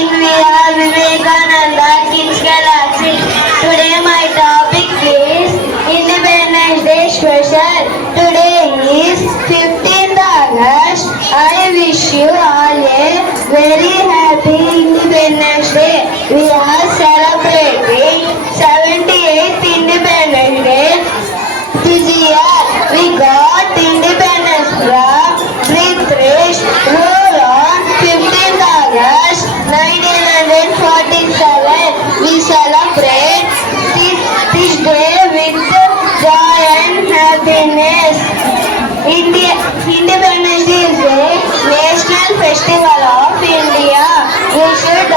in VR Vivekananda Kings Galaxy. Today my topic is Independence Day special. Today is 15th August. I wish you all a very happy Independence Day. We are celebrating 78th Independence Day. This year we got independence from British rule on 15th August 1947. We celebrate this day with joy and happiness. Independence is a national festival of India. We should